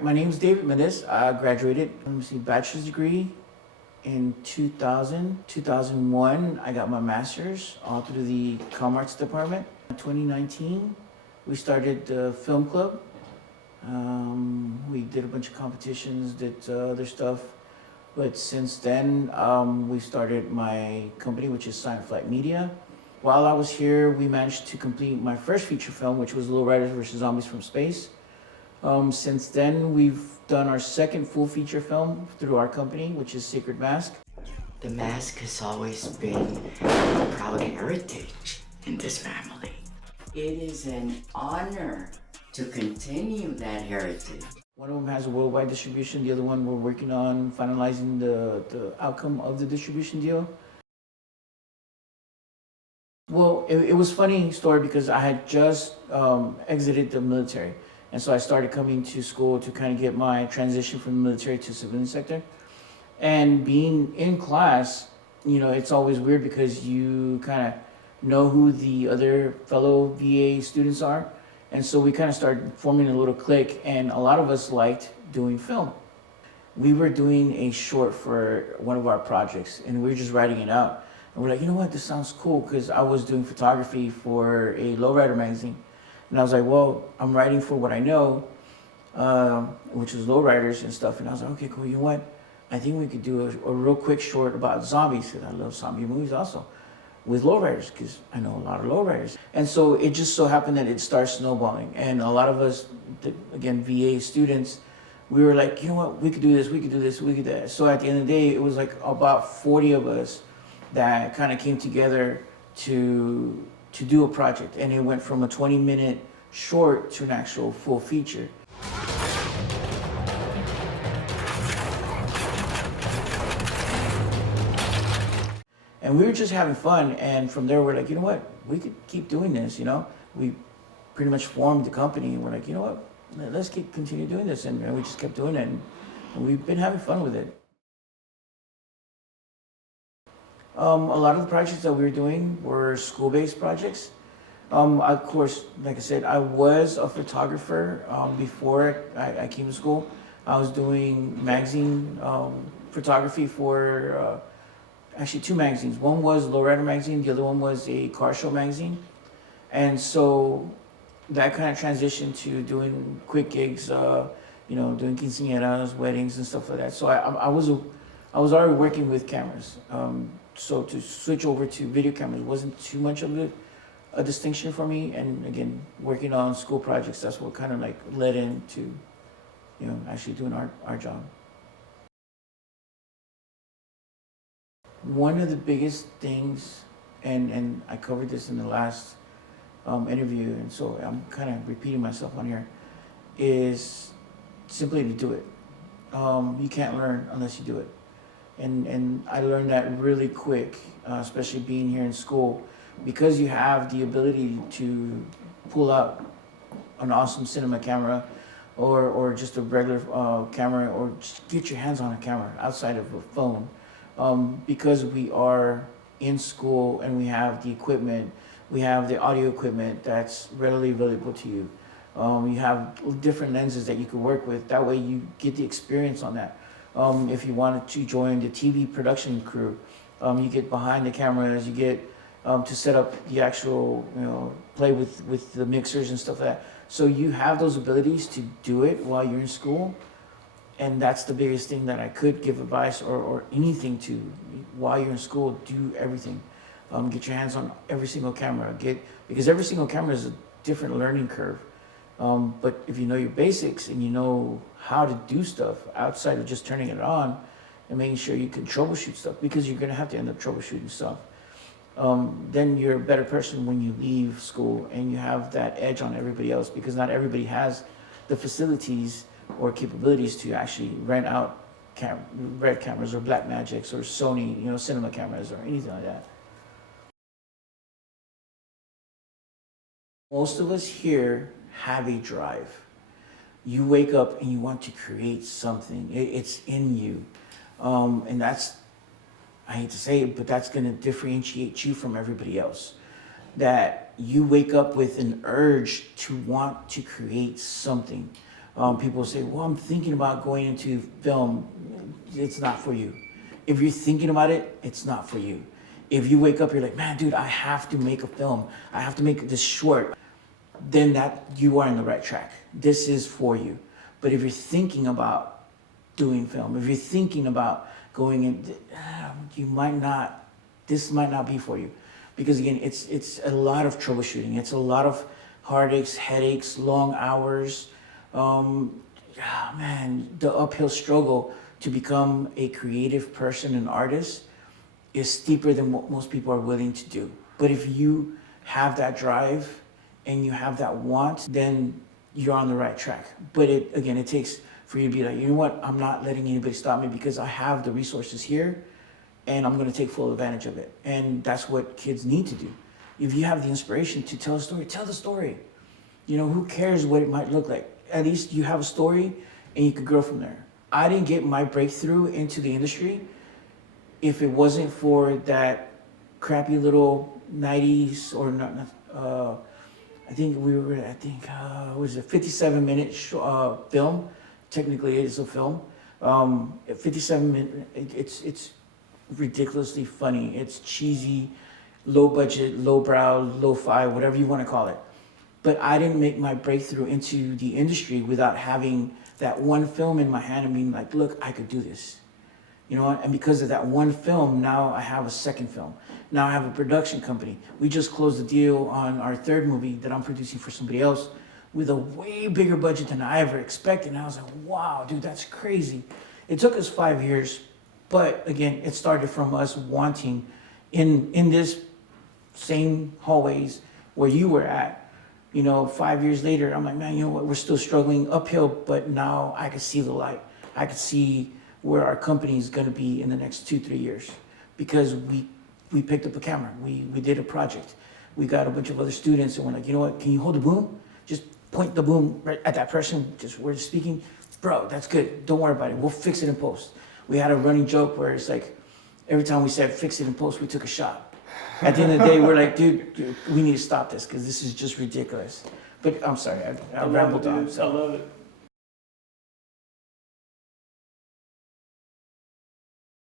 My name is David Mendez. I graduated, bachelor's degree in 2000. 2001, I got my master's all through the Com Arts department. In 2019, we started the film club. We did a bunch of competitions, did other stuff. But since then, we started my company, which is Silent Flight Media. While I was here, we managed to complete my first feature film, which was Lowriders vs. Zombies from Space. Since then, we've done our second full feature film through our company, which is Sacred Mask. The mask has always been a proud heritage in this family. It is an honor to continue that heritage. One of them has a worldwide distribution. The other one, we're working on finalizing the outcome of the distribution deal. Well, it was a funny story because I had just exited the military. And so I started coming to school to kind of get my transition from the military to civilian sector. And being in class, it's always weird because you kind of know who the other fellow VA students are. And so we kind of started forming a little clique, and a lot of us liked doing film. We were doing a short for one of our projects, and we were just writing it out. And we're like, you know what, this sounds cool, because I was doing photography for a lowrider magazine. And I was like, well, I'm writing for what I know, which was lowriders and stuff. And I was like, okay, cool, you know what? I think we could do a real quick short about zombies, because I love zombie movies also, with lowriders, because I know a lot of lowriders. And so it just so happened that it started snowballing. And a lot of us, again, VA students, we were like, you know what, we could do this, we could do this, we could do that. So at the end of the day, it was like about 40 of us that kind of came together to do a project, and it went from a 20-minute short to an actual full feature. And we were just having fun, and from there we're like, you know what, we could keep doing this, We pretty much formed the company, and we're like, you know what, let's continue doing this, and we just kept doing it, and we've been having fun with it. A lot of the projects that we were doing were school-based projects. Of course, like I said, I was a photographer before I came to school. I was doing magazine photography for actually two magazines. One was Lowrider magazine, the other one was a car show magazine. And so that kind of transitioned to doing quick gigs, doing quinceañeras, weddings, and stuff like that. So I was already working with cameras. So to switch over to video cameras wasn't too much of a distinction for me. And again, working on school projects, that's what kind of like led into, actually doing our job. One of the biggest things, and I covered this in the last interview, and so I'm kind of repeating myself on here, is simply to do it. You can't learn unless you do it. And I learned that really quick, especially being here in school, because you have the ability to pull out an awesome cinema camera or just a regular camera, or just get your hands on a camera outside of a phone. Because we are in school and we have the equipment, we have the audio equipment that's readily available to you. You have different lenses that you can work with. That way you get the experience on that. If you wanted to join the TV production crew, you get behind the cameras, you get to set up the actual, play with the mixers and stuff like that. So you have those abilities to do it while you're in school. And that's the biggest thing that I could give advice or anything to. While you're in school, do everything. Get your hands on every single camera. Because every single camera is a different learning curve. But if you know your basics and you know how to do stuff outside of just turning it on and making sure you can troubleshoot stuff, because you're going to have to end up troubleshooting stuff, then you're a better person when you leave school, and you have that edge on everybody else, because not everybody has the facilities or capabilities to actually rent out red cameras or Blackmagics or Sony, cinema cameras or anything like that. Most of us here have a drive. You wake up and you want to create something. It's in you. And that's, I hate to say it, but that's going to differentiate you from everybody else. That you wake up with an urge to want to create something. People say, well, I'm thinking about going into film. It's not for you. If you're thinking about it, it's not for you. If you wake up, you're like, man, dude, I have to make a film. I have to make this short. Then that you are in the right track. This is for you. But if you're thinking about doing film, if you're thinking about going in, you might not, this might not be for you. Because again, it's a lot of troubleshooting. It's a lot of heartaches, headaches, long hours. Man, the uphill struggle to become a creative person, an artist, is steeper than what most people are willing to do. But if you have that drive and you have that want, then you're on the right track. But it takes for you to be like, you know what, I'm not letting anybody stop me because I have the resources here and I'm gonna take full advantage of it. And that's what kids need to do. If you have the inspiration to tell a story, tell the story. You know, who cares what it might look like? At least you have a story and you could grow from there. I didn't get my breakthrough into the industry if it wasn't for that crappy little 90s or not, I think it was a 57-minute film. Technically, it is a film. 57 minutes. It's ridiculously funny. It's cheesy, low budget, low brow, lo-fi, whatever you want to call it. But I didn't make my breakthrough into the industry without having that one film in my hand and being like, look, I could do this. You know, and because of that one film, now I have a second film. Now I have a production company. We just closed a deal on our third movie that I'm producing for somebody else with a way bigger budget than I ever expected. And I was like, wow, dude, that's crazy. It took us 5 years, but again, it started from us wanting in this same hallways where you were at. You know, 5 years later, I'm like, man, you know what? We're still struggling uphill, but now I can see the light. I can see where our company is going to be in the next 2-3 years because we picked up a camera. We did a project. We got a bunch of other students and we're like, you know what? Can you hold the boom? Just point the boom right at that person. Just we're speaking. Bro, that's good. Don't worry about it. We'll fix it in post. We had a running joke where it's like every time we said fix it in post, we took a shot. At the end of the day, we're like, dude, we need to stop this because this is just ridiculous. But I'm sorry, I rambled on. I love it.